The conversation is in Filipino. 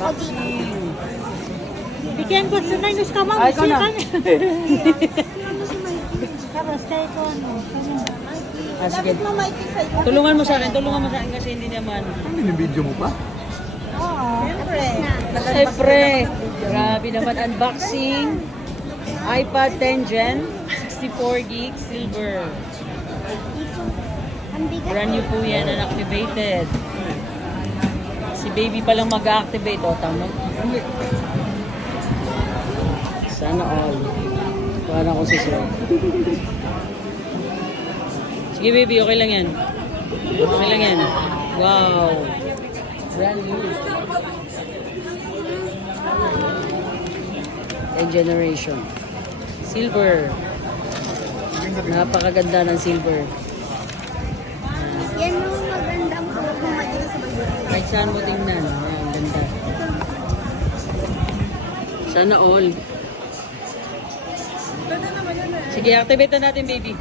Unboxing. Bigyan ko sa minus ka, ma'am. Ay, ikaw na. Tapos tayo ko, ano. Ah, sige. Lapit mo, Mikey, sa iyo. Tulungan mo sa akin kasi hindi naman. Ano yung video mo pa? Oo. Siyempre. Siyempre, grabe naman unboxing. iPad 10 Gen, 64 gig, silver. Ang bigat. Brand new po yan, unactivated. Si baby pa lang mag-activate. O, tama. Sana all. Para ko si sir. Sige baby, okay lang yan. Okay lang yan. Wow. Brand new. 10 generation. Silver. Napakaganda ng silver. Yan yung maganda mo. Kumain sa bagay. Kahit saan mo tingnan. Ayan, ganda. Sana all. Sige, activate na natin baby.